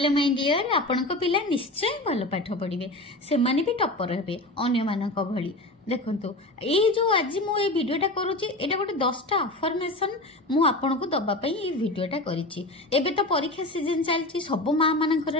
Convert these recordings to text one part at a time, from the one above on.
ताहले my dear आपनको पिला निश्चय भल पाठ पढ़िबे से माने भी टॉपर हेबे अन्य मानक भली देखंतु ए जो आज मु ए वीडियोटा करूची एटा गोटे 10टा अफर्मेशन मु आपन को दबा पई ए वीडियोटा करिची। एबे तो परीक्षा सीजन चलची सब मां मानकर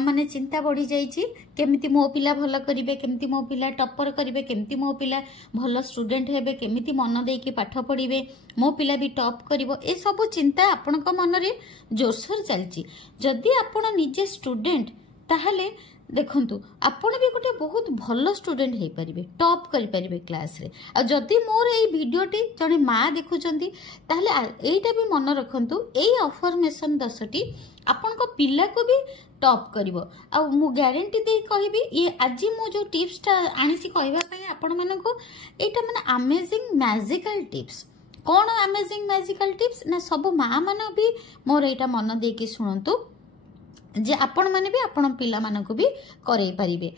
माने चिंता बढ़ी जाईची केमिति मो पिला भल करिवे केमिति मो पिला टॉपर करिवे केमिति मो पिला भल स्टूडेंट हेबे केमिति मन देकी पाठ पढ़िवे मो पिला भी टॉप करिवो ए सब चिंता आपन को मन रे जोरसोर चलची। जदि आपन निजे स्टूडेंट ताहले देखंतु आपण भी गोटे बहुत भल स्टूडेंट हो पारे टॉप करें क्लास रे। आ जदि मोर ए वीडियोटी जड़े माँ देखुंत एटा भी मन रखु यही अफर्मेशन 10टी आपण को पिला को भी टॉप करिवो। आ मु गारंटी दे कहबी ये आज मु जो टिप्सटा आनीसी कहबा पई आपण मानको एटा माने अमेजिंग मैजिकल टिप्स। कौन अमेजिंग मैजिकल टिप्स ना सब माँ मान भी मोर एटा मन देकी शुणु जे आपण माने भी आपण पिला मानकु भी करई परिबे।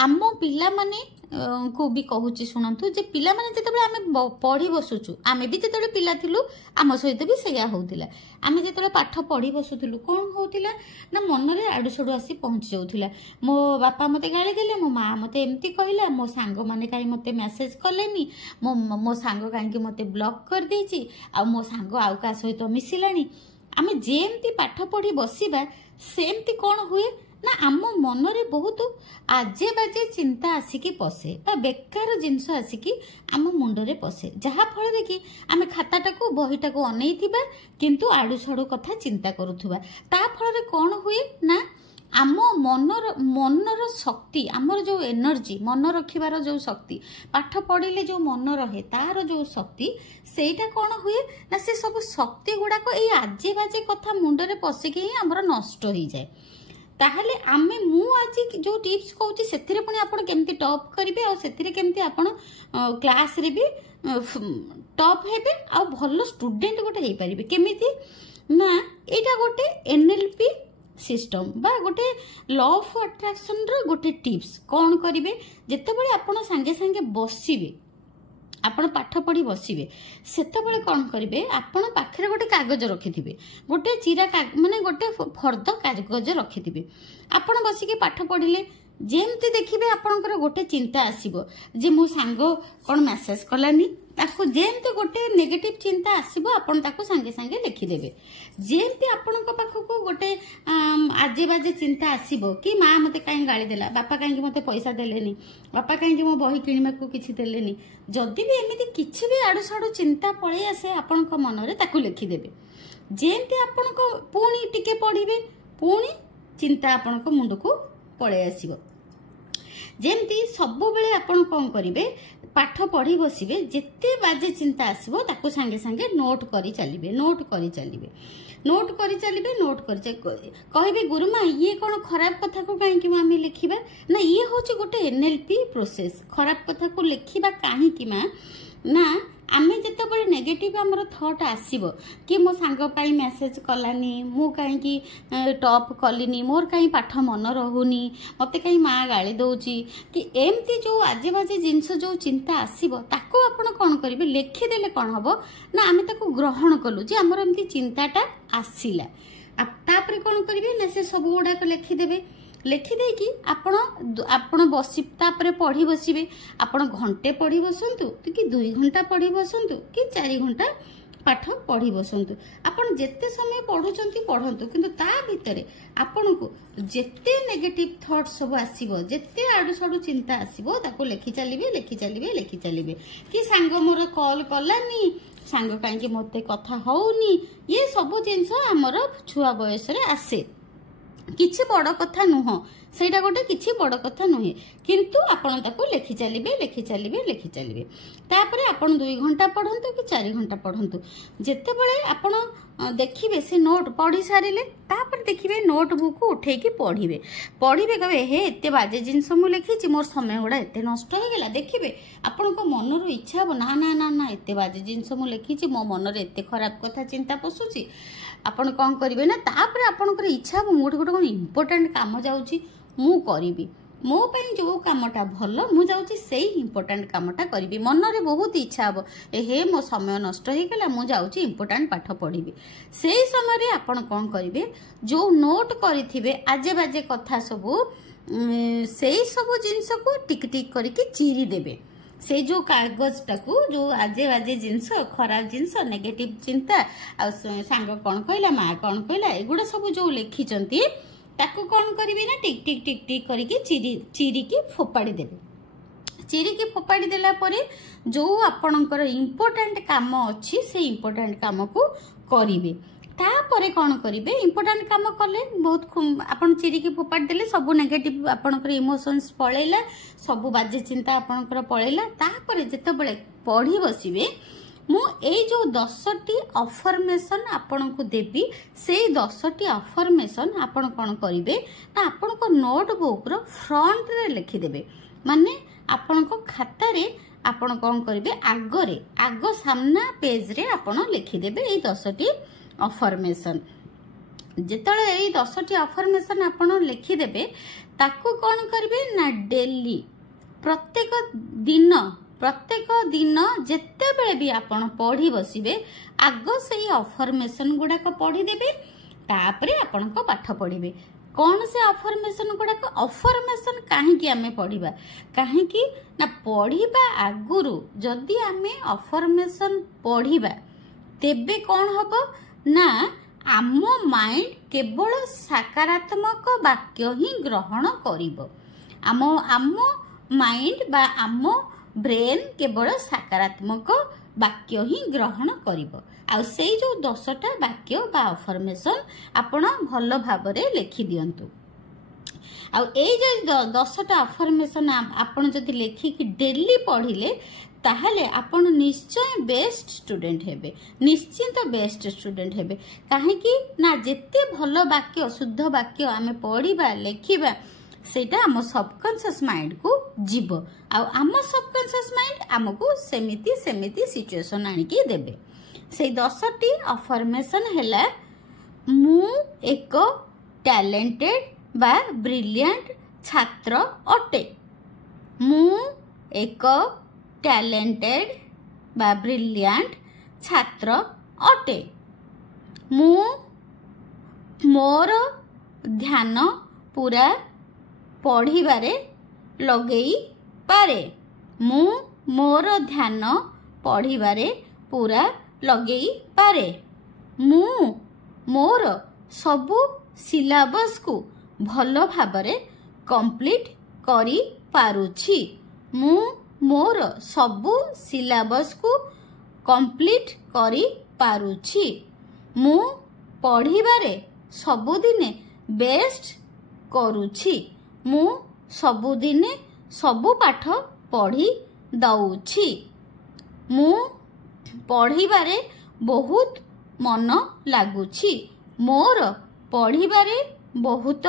आम पिला माने को भी कहूची शुणु जे पिला माने जेतेबेले आमे पढ़ी बसुचु आमे भी जेतेबेले पिला थिलु आम सहित भी सेया होउतिला। आमे जेतेबेले पाठ पढ़ी बसुथिलु कोन होउतिला ना मन रे आडु सडु आसी पहुंच जाउथिला। मो बापा मते गाली देले मो माँ मते एमती कहिला मो सांग माने काई मते मेसेज कलेनी मो सांग काई मते ब्लॉक कर देची आ मो सांग आउ का सहित मिसिलानी। आमे जेमती पाठ पढ़ी बसिबा सेमती कौन हुए ना आम मन रे बहुत आजे बाजे चिंता आसिकी पसे बेकार जिनस आसिकी आम मुंडरे पसे जहा फल कि आम खाताटा को बहीटा को अनैथिबा किंतु आडू साडू कथा चिंता करूथुबा ता फल कौन हुए ना आम मनर शक्ति आमर जो एनर्जी मन रखिबार जो शक्ति पाठ पढ़िले जो मन रहे तार जो शक्ति सेटा कौन हुए ना से सब शक्ति गुड़ाक ये आजे बाजे कथा मुंडरे पशिकी ही आमर नष्ट हो जाए। ताहले आमे मु आज जो टिप्स कहूची सेथिरे पुनी आपण केमती टॉप करिवे और सेथिरे केमती आपण क्लास रे भी टॉप हेबे आ भलो स्टूडेंट गोटे हेई परिबे केमिति ना एटा गोटे एनएलपी सिस्टम बा गोटे लॉ ऑफ अट्रैक्शन रो गोटे टिप्स कौन करिवे जेतेबेले आपण संगे संगे बसिबे आपण पाठ पढ़ी बसिबे सेतेबेले कौन करिवे आपण पाखरे गोटे कागज रखिथिबे गोटे चिरा माने गोटे फर्द कागज रखिथिबे आपण बसिके पाठ पढ़िले जेमती देखिबे आपणकर गोटे चिंता आसीबो जे मो सांग कोन मेसेज कलानी ताको जेमती गोटे नेगेटिव चिंता आसीबो आपण ताको संगे संगे लिखि देबे। जेमती आपणक पाखको गोटे आजे बाजे चिंता आसीबो कि माँ मते काई गाली देला बापा काई मते पैसा देलेनी बापा काई मो बही किनिमा को किछि देलेनी जदि भी एमिति किछि भी आडू साडू चिंता पळे आसे आपणक मन रे ताको लिखि देबे। जेमती आपणक पुणी टिके पढिबे पुणी चिंता आपणक मुंड को पळे आसीबो। जेमती सब बेले आपण कौन करिवे पाठ पढ़ी बसिबे जेते बाजे चिंता आसीबो ताको संगे संगे नोट करी चलिबे नोट करी चलिबे नोट करी चलिबे नोट करी कहबे गुरुमा ये कौन खराब कथा को काहे कि आमे लिखिबा ना ये होची गोटे एनएलपी प्रोसेस खराब कथा को लिखिबा काहे कि मा ना आमे जेतेबेले नेगेटिव हमर थॉट आसीबो कि मो सांग काई मेसेज कलानी मु काई कि टॉप कलिनी मोर काई पाठ मन रहुनी मते काई माँ गाली दउची कि एमती जो आजे बाजे जिंस जो चिंता आसीबो ताको आपण कोन करिवे लिखि देले कोन हबो ना आमे ताको ग्रहण कलु जे हमर एमती चिंताटा आसीला तापरे कोन करिवे ना से सब गुडा को लिखि देबे लिखि देकी आपण बसी तापरे पढ़ी बसिबे आपण घंटे पढ़ी बसंतु कि 2 घंटा पढ़ी बसंतु कि 4 घंटा पाठ पढ़ी बसंतु आपण जेते समय पढुचंती पढंतु किंतु ता भितरे आपण को जेते नेगेटिव थॉट सब आसीबो जेते आडू साडू चिंता आसीबो ताको लिखि चलिबे कि सांग मोर कॉल कलानी सांग काहे मते कथा होउनी ये सब जिंस हमर छुआ बयस रे आसे किछि बड़ कथा नुह सेटा गोटे किछि बड़ कथा नुहे किंतु आपण ताको लिखि चलिबे तापरे आपण 2 घंटा पढंतु कि 4 घंटा पढंतु जेतेबेले आपण देखिबे से नोट पढ़ी सारिले तापर देखिबे नोटबुक उठे की पढ़िबे कबे हे एते बाजे जिंस मु लिखिछि मोर समय गुडा एते नष्ट हो गेला देखिबे आपण को मन रो इच्छा हो ना ना ना ना एते बाजे जिंस मु लिखिछि मो मन रे एते खराब कथा चिंता पसुछि आपण कोन करिवे ना तापर आपण इच्छा हो मोर गोटे कोन इंपोर्टेंट काम जाउछि मु करिबी मो जो कामटा भल मु जाऊँगी से इम्पोर्टाट कामटा करी मन में बहुत इच्छा हम हे मो समय नष्ट हो गला मु जाऊँगी इम्पोर्टाट पाठ पढ़ी से समय आपण कौन करेंगे जो नोट करेंगे आजे बाजे कथा सबू से सब जिनस को टिक टिक करके चिरी देवे से जो कागज टाकू जो आजे बाजे जिनस खराब जिनस नेगेटिव चिंता आ सांग कौन कहला माँ कौन कहला एगुड़ा सब जो लिखिंट ताकू कौन करेंगे ना टिक टिक टिक टिक करके चिरी की फोपाड़ी देवे चिरी की फोपाड़ी देला परे जो आपणकर इम्पोर्टाट काम अच्छी से इम्पोर्टाट काम को करेंगे तापर कौन करेंगे इम्पोर्टाट काम कले बहुत आपन चिरी की फोपाड़ी देले सब नेगेटिव आपणकर इमोशंस पळेला सब बाजे चिंता आपणकर पळेला तापर जेतेबेले पढ़ी बसिबे मु ए जो 10टी अफर्मेशन आपण को देबी से 10टी अफर्मेशन आपण कौन करेंगे ना आपण को नोटबुक रो फ्रंट रे लिखि देबे माने आपण को खाता रे आपण कौन करेंगे आगरे आग सामना पेज रे आपण लिखि देबे ए 10टी अफर्मेशन जेतले ए 10टी अफर्मेशन आपण लिखि देबे ताकू कौन करेंगे ना डेली प्रत्येक दिन जेते बेले भी आपण पढ़ी बसिबे आग से अफर्मेशन गुड़ाक पढ़ी देबे तापरे आपण को पाठ पढ़िबे कौन से अफर्मेशन गुड़ाक अफर्मेशन काहेकि आमे पढ़िबा काहेकि ना पढ़िबा आगुरु जदि आमे अफर्मेशन पढ़िबा तेबे कौन हबो ना आम माइंड केवल सकारात्मक वाक्य ही ग्रहण करिबो आम माइंड बा आम ब्रेन केवल सकारात्मक वाक्य ही ग्रहण करिबो आ से जो 10टा वाक्य बा अफर्मेशन आपण भल भाबरे लिखि दियंतु आ ए जो 10टा अफर्मेशन आपण जदि लेखिक डेली पढ़िले ताहले आपण निश्चय बेस्ट स्टूडेंट हेबे निश्चित बेस्ट स्टूडेंट हेबे काहेकि ना जेते भल वाक्य शुद्ध वाक्य आमे पढ़िबा लेखिबा सेटा आम सबकॉन्शियस माइंड को जीव आम सबकॉन्शियस माइंड आमको सेमिति सेमिति सिचुएशन आनिकी देबे से 10टी अफर्मेशन हैला मु एक टैलेंटेड बा ब्रिलियंट छात्र अटे मु एक टैलेंटेड बा ब्रिलियंट छात्र अटे मु मोर ध्यान पूरा पढ़िबारे लगेई पारे मु मोर ध्यान पढ़िबारे पूरा लगेई पारे मु मोर सबु सिलेबस को भल भाबरे कंप्लीट करी पारुछि मु मोर सबु सिलेबस को कंप्लीट करी पारुछि मु पढ़िबारे सबुदिने बेस्ट करूछि मु सबुदिने सबु पाठ पढ़ी दउछि मु पढ़िबारे बहुत मन लागुछि मोर पढ़िबारे बहुत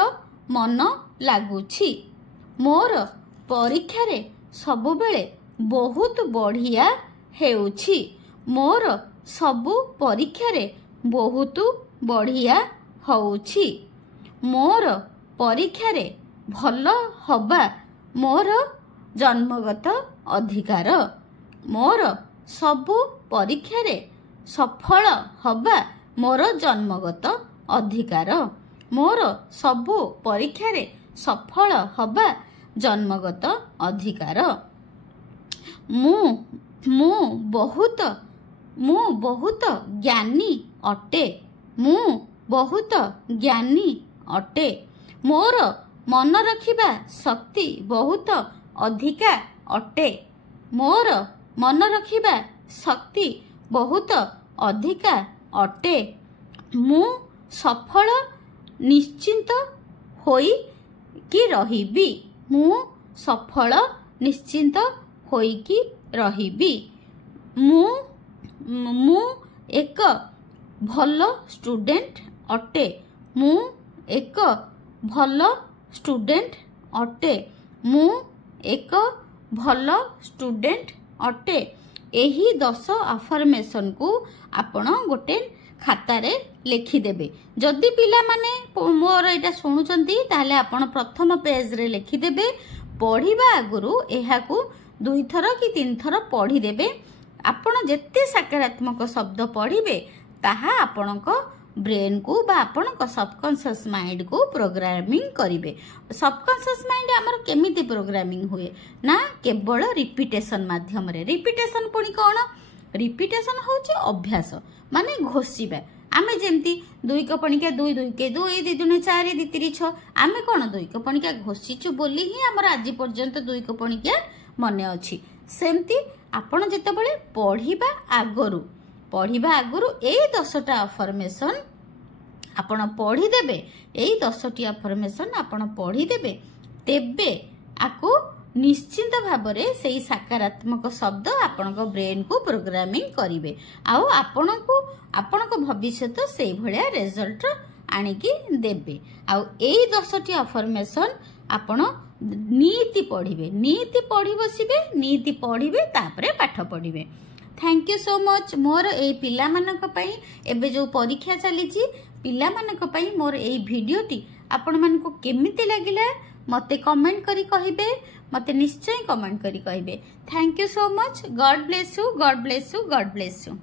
मन लागुछि मोर परीक्षा रे सबु बेले बहुत बढ़िया हेउछि मोर सबु परीक्षा रे बहुत बढ़िया होउछि मोर परीक्षा रे भल हबा मोर जन्मगत अधिकार मोर सबु परीक्षा रे सफल हबा मोर जन्मगत अधिकार मोर सबु परीक्षा रे सफल हबा जन्मगत अधिकार मु बहुत ज्ञानी अटे मु बहुत ज्ञानी अटे मोर मन रखिबा शक्ति बहुत अधिका अटे मोर मन रखिबा शक्ति बहुत अधिका अटे मु सफल निश्चिंत होई कि रहिबी मु सफल निश्चिंत होई कि रहिबी मु एक भल स्टूडेंट अटे मु एक भल स्टूडेंट अटे मु एक भल स्टूडेंट अटे एही 10 अफर्मेशन को आपण गोटे खातारे लिखिदेबे जदि पिला माने मोर एटा शुणुचंती ताहले आपण प्रथम पेज रे लिखिदेबे पढ़िबा आगुरु एहाकु 2 थर कि 3 थर पढ़ी देबे आपण जेते सकारात्मक शब्द पढ़िबे ताहा आपणक ब्रेन को बा आपणक सबकॉन्शियस माइंड को प्रोग्रामिंग करिवे सबकॉन्शियस माइंड हमर केमिति प्रोग्रामिंग हुए ना केवल रिपीटेशन माध्यम रे रिपीटेशन पुनी कोन रिपीटेशन होची अभ्यास माने घोषिबा आमे जेमती 2 कपणिका 2 2 के 2 2 2 4 2 3 6 आमे कोन 2 कपणिका घोषिचु बोली ही हमर आज पर्यंत 2 कपणिका मने अछि सेमती आपण जेतेबेले पढ़िबा आगुरु ए 10टा अफर्मेशन आपण पढ़ी देबे ए 10टी अफर्मेशन आपण पढ़ी देबे तेबे आकु निश्चित भाव में से सकारात्मक शब्द आपण ब्रेन को प्रोग्रामिंग करिवे आउ आपण भविष्य से भलिया रिजल्ट आनिकी देबे आउ ए 10टी अफर्मेशन आपण नीति पढ़ी बसिबे नीति पढ़िबे तापरे पाठ पढ़िबे थैंक यू सो मच मोर ए पिला मानक पई एबे जो परीक्षा चली पिला मानक पई मोर ए वीडियोटी आपण मान को केमिति लागिला मते कमेंट करी कहिबे मते निश्चय कमेंट करी कहिबे thank you so much God bless you God bless you God bless you.